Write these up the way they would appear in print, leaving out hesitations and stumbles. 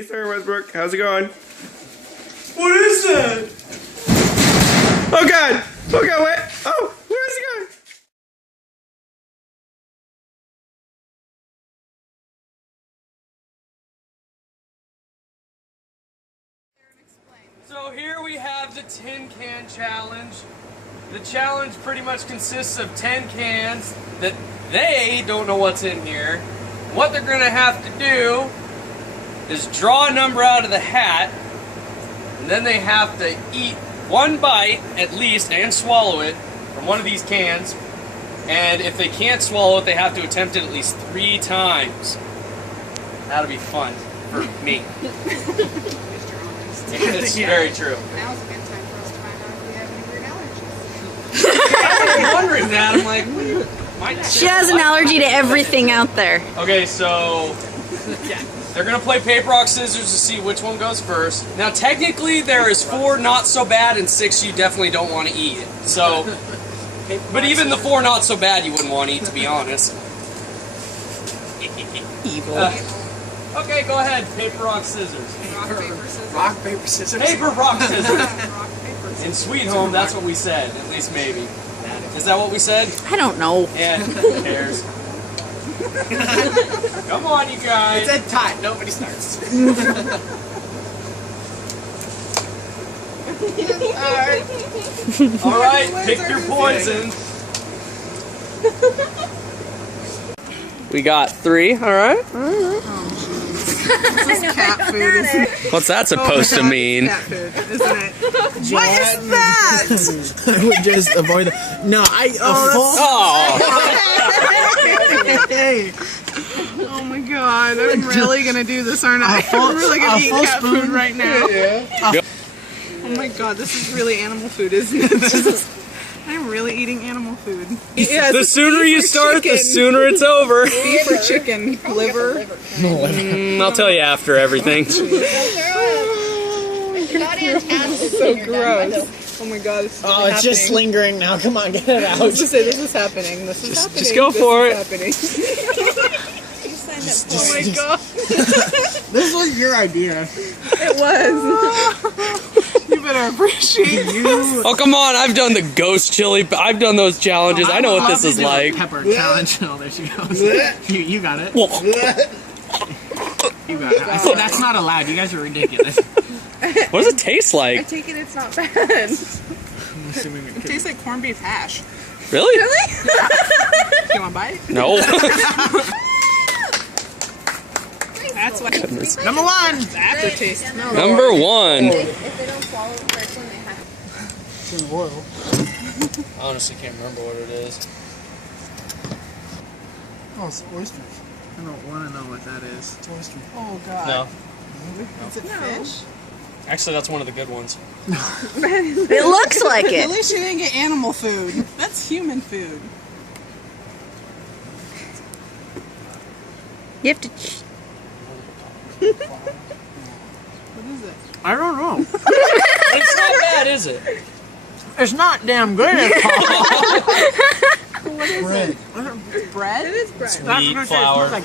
Hey, Sarah Westbrook, how's it going? What is that? Oh God! Oh God! What? Oh, where is it going? So here we have the tin can challenge. The challenge pretty much consists of 10 cans that they don't know what's in here. What they're gonna have to do is draw a number out of the hat, and then they have to eat one bite at least and swallow it from one of these cans. And if they can't swallow it, they have to attempt it at least 3 times. That'll be fun for me. It's very true. Now's a good time for us to find out if we have any weird allergies. I was wondering that. I'm like, she has an allergy to everything out there. okay, so they're gonna play paper, rock, scissors to see which one goes first. Now, technically, there is 4 not so bad and 6 you definitely don't want to eat. So, but even the 4 not so bad you wouldn't want to eat, to be honest. Evil. Okay, go ahead. Paper, rock, scissors. Rock, paper, scissors. Rock, paper, scissors. Paper, rock, scissors. Rock, paper, scissors. In Sweet Home, that's what we said. At least maybe. Is that what we said? I don't know. Yeah, who cares? Come on, you guys. It's a tie. Nobody starts. Alright, pick your poison. We got 3, alright? This is cat food, isn't it? What's that supposed to mean? Cat food, isn't it? What is that? I would just avoid it. No, Oh my god, I'm really gonna do this, aren't I? I'm really gonna eat cat food right now. Oh my god, this is really animal food, isn't it? I'm really eating animal food. Yeah, The sooner you start, the sooner it's over. beef or chicken, liver. I'll tell you after everything. So gross. Oh my god, this is Oh, it's just happening. lingering now. Come on, get it out. Let's just say this is happening. This is happening. Just go for it. Happening. Oh my god. This was your idea. It was. You better appreciate you. Oh, come on, I've done the ghost chili. I've done those challenges. I know what this is like. Pepper challenge. Oh, there she goes. You got it. You got it. I said that's not allowed. You guys are ridiculous. What does it taste I like? take it it's not bad. It tastes like corned beef hash. Really? You want a bite? No. That's what Number 1. aftertaste. No. Number 1. If they don't swallow the first one, they have It's in oil. Honestly, can't remember what it is. Oh, it's oysters. I don't want to know what that is. It's oysters. Oh god. No. Is it fish? Actually, that's one of the good ones. It looks like At it. least you didn't get animal food. That's human food. You have to. What is it? I don't know. It's not bad, is it? It's not damn good. It's What is bread. it? Bread? It is bread. Wheat flour. Like,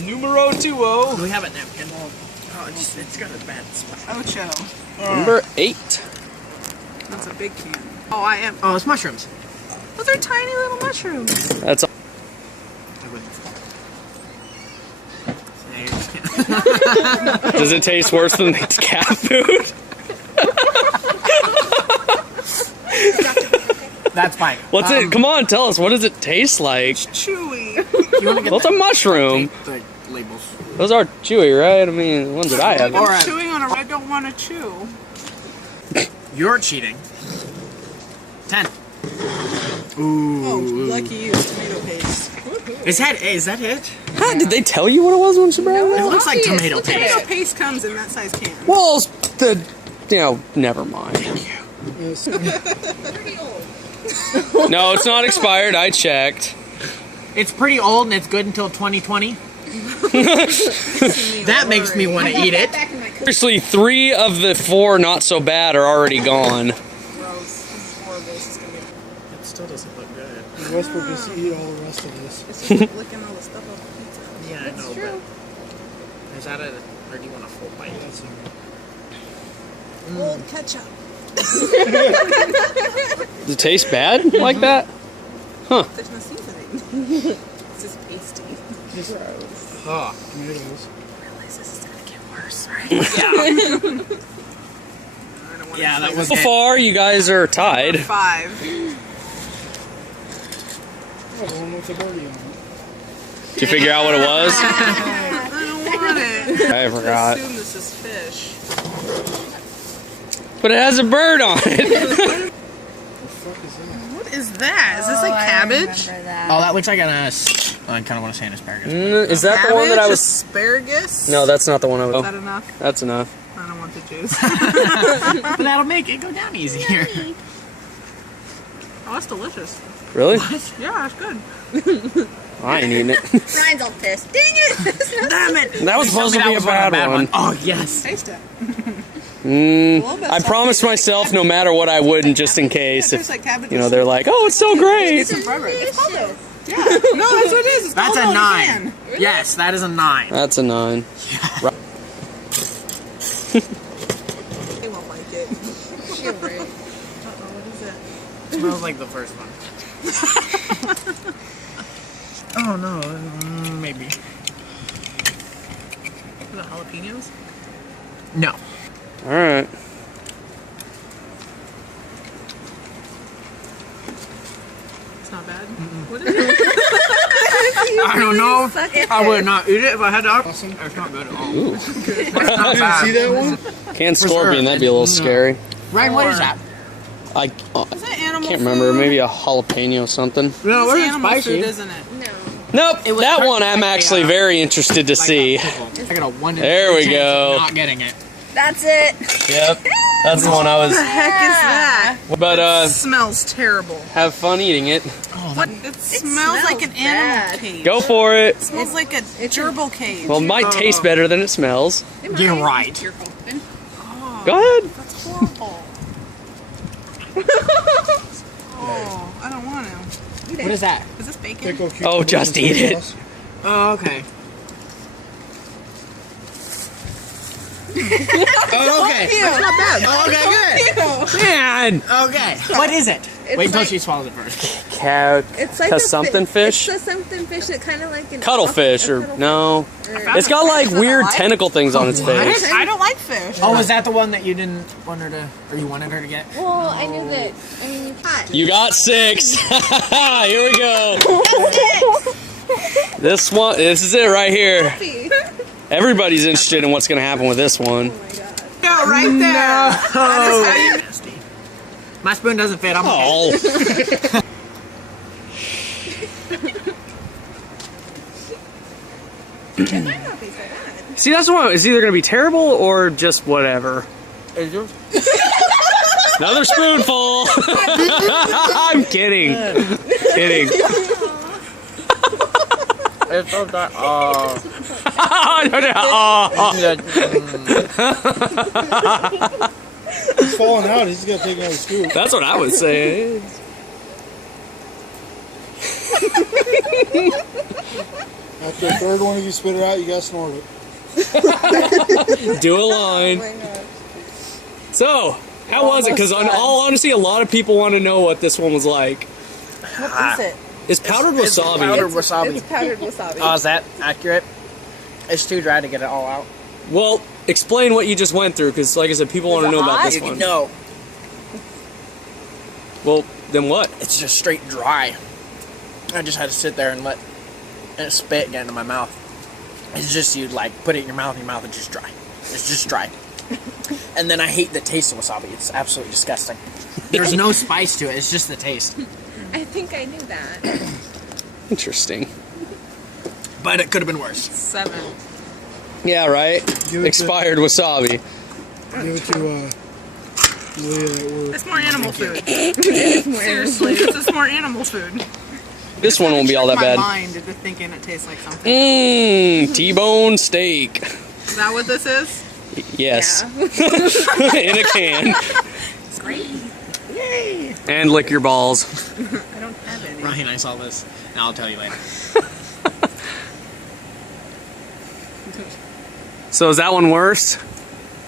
Numero 2. do we have a napkin? Oh, it's got a bad smell. Ocho. Number 8. That's a big can. Oh, I am. Oh, it's mushrooms. Those are tiny little mushrooms. That's Does it taste worse than cat food? That's fine. What's it? Come on, tell us. What does it taste like? Chewy. You want to get Well, it's a mushroom. the labels? Those are chewy, right? I mean, the ones that I have. I'm chewing on a I don't want to chew. You're cheating. 10. Oh, Ooh. lucky you. It's tomato paste. Is that it? Huh, did they tell you what it was when she brought it It out? looks like tomato Tomato paste. paste comes in that size can. Well, never mind. Pretty old. No, it's not expired. I checked. It's pretty old and it's good until 2020. That makes me want to eat it. Back in my cookie. Seriously, 3 of the 4 not so bad are already gone. Gross. This is horrible. This is gonna be. It still doesn't look good. Westbrook gets to eat all the rest of this. It's just licking all the stuff off the pizza. Yeah, I know, true. but is that a Or do you want a full bite? Old ketchup. Does it taste bad like that? Huh. There's no seasoning. It's just pasty. Oh. Realize this is gonna get worse, right? Yeah, that was So far, you guys are tied. 5. Oh, the one with the birdie on it. Did you figure out what it was? I don't want it. I forgot. assume this is fish. But it has a bird on it. What the fuck is that? What is that? Is this like cabbage? Oh, that looks like an I kind of want to say an asparagus. Is that the one that I was? Asparagus? No, that's not the one I was. Is that enough? That's enough. I don't want the juice. But that'll make it go down easier. Oh, that's delicious. Really? Yeah, it's good. I ain't eating it. Ryan's all pissed. Dang it! Damn it! That was supposed to be a bad one. Oh, yes. Taste it. I promised myself no matter what I wouldn't, just in case. It tastes If like cabbage. you know, they're like, "Oh, it's so great." It's delicious. Yeah. No, that's what it is. It's That's called a on the 9. can. Yes, that is a 9. That's a 9. They won't like it. She'll break. What is it? It smells like the first one. Oh, no. Maybe. Is it jalapenos? No. All right. It's not bad. What is it? I don't know. Suck it. I would not eat it if I had to. Awesome. It's not good at all. Ooh. It's not Did you see bad. that one? Canned scorpion. That'd be a little scary. Ryan, what is that? I Is that animal can't remember. food? Maybe a jalapeno something. No, It's it's animal spicy. food, isn't it? No. Nope. It was That hard one to I'm like, actually very interested to see. I got a 1 in There 3 we chance go. of not getting it. That's it. Yep. That's the one I was. What the heck is that? But It smells terrible. have fun eating it. What? It smells like an animal cage. Go for it. It smells like a gerbil cage. Well, it might taste better than it smells. You're right. Go ahead. That's horrible. Oh, I don't want to. What is that? Is this bacon? Pickle, Oh, cucumber, just and eat soy it. sauce. Oh, okay. Oh, okay. That's not bad. Oh, okay, good. Man. Okay. What is it? It's Wait until like- she swallows it first. It's like Has something fish? It's a something fish that kind of like an Cuttlefish or no? It's got like weird tentacle things on its face. I don't like fish. Oh, was that the one that you didn't want her to, or you wanted her to get? Well, I knew that. I mean, you can't. You got 6. Here we go. This one. This is it right here. Everybody's interested in what's gonna happen with this one. Yeah, right there. Oh, nasty. My spoon doesn't fit. I'm okay. Oh. See, that's one. It's either gonna be terrible or just whatever. Another spoonful. I'm kidding. Kidding. It's so that. Oh. He's falling out. He's got to take another scoop. That's what I would say. After the third one, if you spit it out, you got to snort it. Do a line. So, how was it? Because in all honesty, a lot of people want to know what this one was like. What is it? It's powdered wasabi. Powdered wasabi. It's powdered wasabi. Oh, is that accurate? It's too dry to get it all out. Well, explain what you just went through, because like I said, people want to know about this one. No, Well, then what? it's just straight dry. I just had to sit there and let it spit get into my mouth. It's just you like put it in your mouth, and it's just dry. It's just dry. And then I hate the taste of wasabi. It's absolutely disgusting. There's no spice to it. It's just the taste. I think I knew that. Interesting. But it could have been worse. 7. Yeah, right? Give it Expired wasabi. Give it to Leah that word. It's more animal food. Seriously, this is more animal food. This one won't be all that My bad. mind into thinking it tastes like something. Mmm, T-bone steak. Is that what this is? Yes. In a can. It's great. Yay! And lick your balls. I don't have any. Ryan, I saw this. And I'll tell you later. So is that one worse?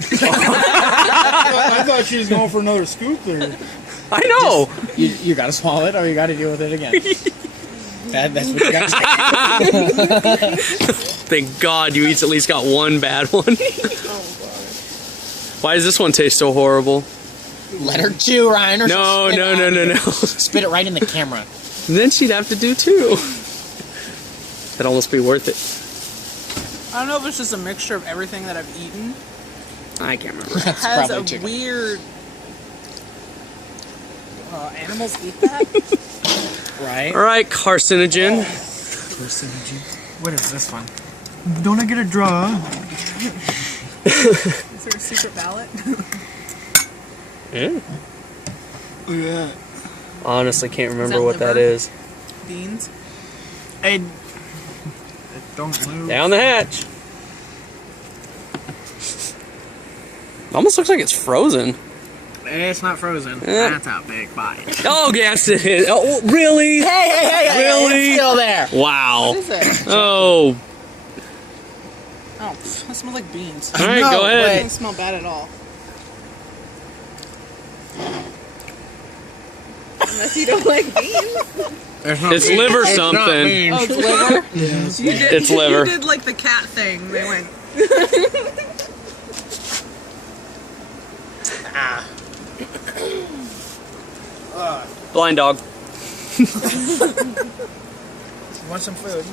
I thought she was going for another scoop there. I know. You gotta swallow it, or you gotta deal with it again. That's what you gotta say. Thank God you each at least got one bad one. Why does this one taste so horrible? Let her chew, Ryan. Or No. Spit it right in the camera. Then she'd have to do two. That'd almost be worth it. I don't know if it's just a mixture of everything that I've eaten. I can't remember. It has a chicken. weird. Animals eat that? Right? All right, carcinogen. What is this one? Don't I get a draw? Is there a secret ballot? Yeah. Yeah. Honestly, can't remember that what that liver? is. Beans? Hey, don't move. Down the hatch. Almost looks like it's frozen. It's not frozen. Yeah. That's a big bite. Oh, yes, it is. Oh, really? Hey, Really? it's still there. Wow. What is it? Oh. Oh, that smells like beans. All right, No, go It ahead. doesn't smell bad at all. Unless you don't like beans. It's liver something. Oh, it's liver? You did, It's liver. You did like the cat thing. They went. Blind dog. Want some food?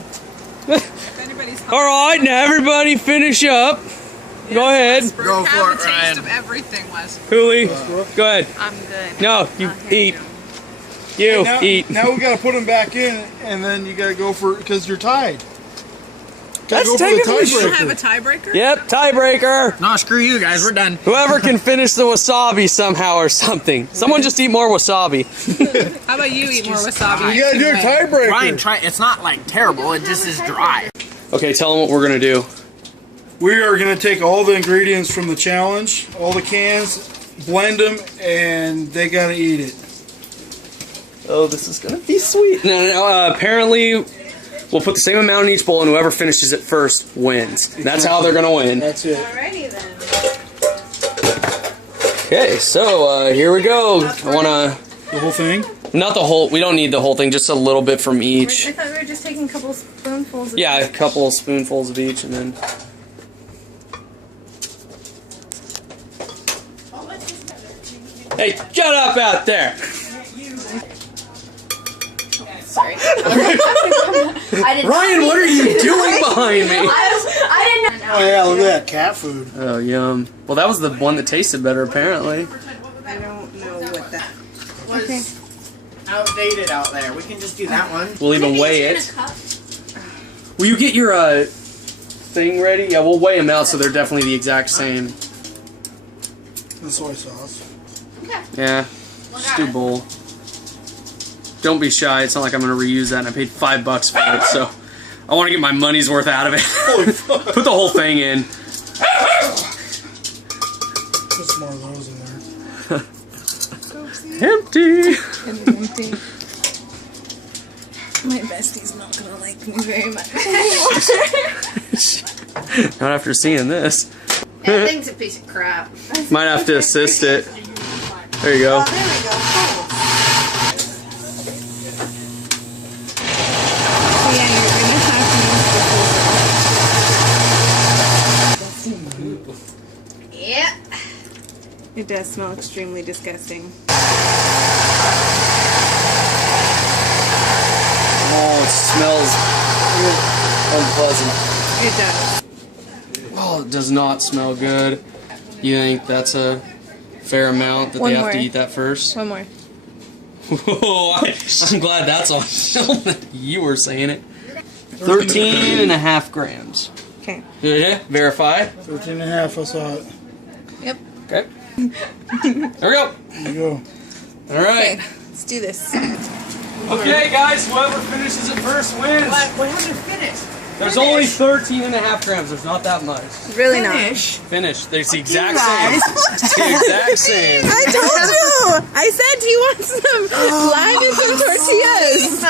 If anybody's hungry, All right, now everybody finish up. Go ahead. Go have for a it, taste Ryan. of everything, Wes. Hooli, go ahead. I'm good. No, you I'll hand eat. you 'em. You Now, eat. now we gotta put them back in, and then you gotta go for because you're tied. Gotta That's go for the technically You don't have a tiebreaker. tiebreaker? Yep, tiebreaker. No, screw you guys. We're done. Whoever can finish the wasabi somehow or something. Someone just eat more wasabi. How about you eat more wasabi? You gotta do a tiebreaker. Ryan, try. It's not like terrible. It just is dry. Okay, tell them what we're gonna do. We are gonna take all the ingredients from the challenge, all the cans, blend them, and they gotta eat it. Oh, this is gonna be sweet. No. Apparently, we'll put the same amount in each bowl, and whoever finishes it first wins. That's how they're gonna win. That's it. Alrighty then. Okay, so here we go. I wanna. The whole thing. Not the whole. We don't need the whole thing. Just a little bit from I each. thought we were just taking a couple spoonfuls of Yeah, a couple spoonfuls of each, and then. Hey, shut up out there! Sorry. I didn't Ryan, what are you doing behind me? I didn't know. Oh yeah, look at that cat food. Oh, yum. Well, that was the one that tasted better, apparently. I don't know what that. Was outdated out there. We can just do that one. We'll even weigh it. Will you get your thing ready? Yeah, we'll weigh them out so they're definitely the exact same. The soy sauce. Yeah, just do a bowl. Don't be shy. It's not like I'm going to reuse that, and I paid $5 for it, so I want to get my money's worth out of it. Holy fuck. Put the whole thing in. Put some more of those in there. Empty. My bestie's not gonna like me very much. Not after seeing this. That thing's a piece of crap. Might have to assist it. There you go. Yep. It does smell extremely disgusting. Oh, it smells unpleasant. It does. Oh, it does not smell good. You think that's a fair amount that One they have more. to eat that first? One more. Whoa, I'm glad that's on film that you were saying it. 13.5 grams. Okay. Yeah, verify. 13 and a half, I saw it. Yep. Okay. There we go. There you go. All right. Let's do this. Okay, guys, whoever finishes it first wins. What haven't you finished? There's only 13.5 grams. There's not that much. Really not. Finish. There's the exact same. It's the exact same. I told you! I said, do you want some flag and some tortillas?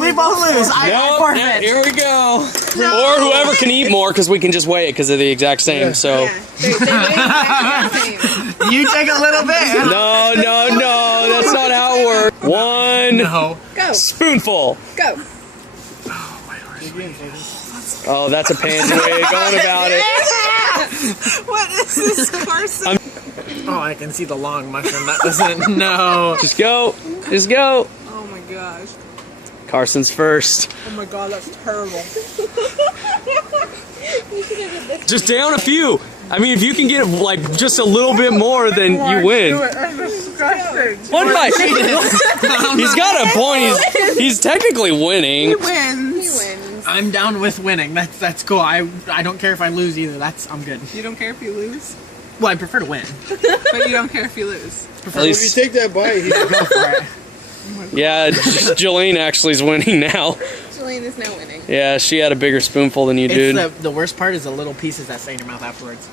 We both lose. I forfeit. Here we go. Or whoever can eat more, because we can just weigh it because they're the exact same. So. Yeah, they weigh exactly the same. You take a little bit. No. That's not how it works. One Go. spoonful. Go. Oh, that's a pansy way of going about it. What is this, Carson? Oh, I can see the long mushroom. That doesn't. No. Just go. Just go. Oh my gosh. Carson's first. Oh my god, that's terrible. Just down a few. I mean, if you can get like just a little bit more, then you win. I'm disgusting. One bite. He's got a point. He's technically winning. He wins. I'm down with winning. That's cool. I don't care if I lose either. I'm good. You don't care if you lose? Well, I prefer to win. But you don't care if you lose. At least, If you take that bite, he can go for it. yeah, Jolene actually is winning now. Jolene is now winning. Yeah, she had a bigger spoonful than you did. The worst part is the little pieces that stay in your mouth afterwards.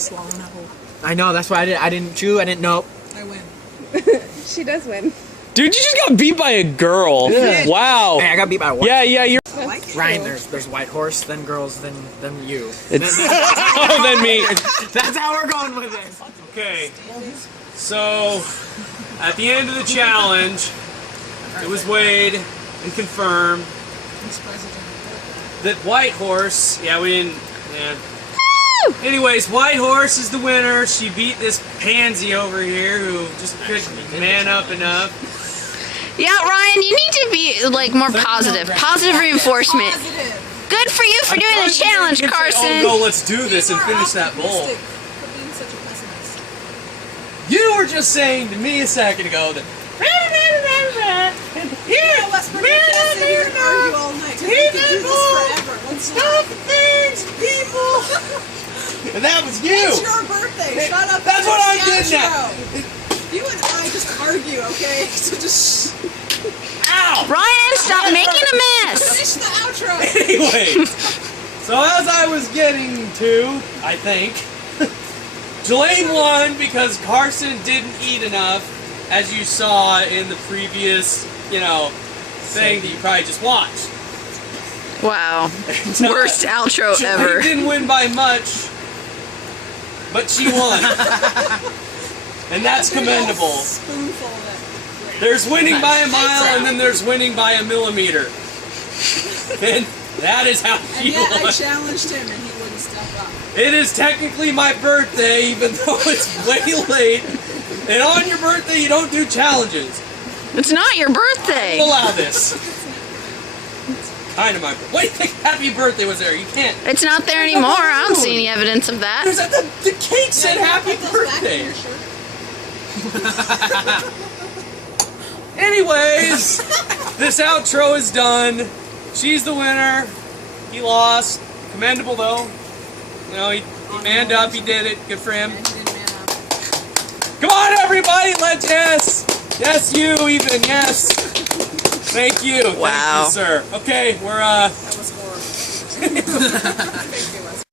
Swallowing that whole. I know. That's why I didn't chew. I didn't know. I win. She does win. Dude, you just got beat by a girl. Yeah. Wow. Hey, I got beat by one. Yeah, you're. Ryan, there's white horse, then girls, then you. It's oh, then me. That's how we're going with this. Okay. So, at the end of the challenge, it was weighed and confirmed that White Horse. Yeah, we didn't. Yeah. Anyways, White Horse is the winner. She beat this pansy over here who just couldn't man up enough. Yeah, Ryan, you need to be like more positive. Positive reinforcement. Good for you for doing the challenge, Carson. Oh no, let's do this and finish that bowl. You were just saying to me a second ago that. Stop things, people. And that was you. It's your birthday. Shut up. That's what I'm getting at. You and I just argue, okay? So just Ow! Ryan, stop making a mess. finish the outro. Anyway, so as I was getting to, I think, Jolene won because Carson didn't eat enough, as you saw in the previous, thing that you probably just watched. Wow. Worst outro Jolene ever. didn't win by much, but she won. And that's commendable. Spoonful of it. There's winning by a mile, and then there's winning by a millimeter. And that is how And she yet won. I challenged him and he wouldn't step up. It is technically my birthday, even though it's way late. And on your birthday, you don't do challenges. It's not your birthday. Allow this. Kind of my birthday. Wait, happy birthday was there. You can't. It's not there anymore. I don't see any evidence of that. The cake said happy birthday. Anyways, this outro is done. She's the winner. He lost. Commendable though. He manned up. He did it. Good for him. Come on, everybody. Let's yes, you even yes. Thank you. Wow. Thank you, sir. Okay, we're That was horrible.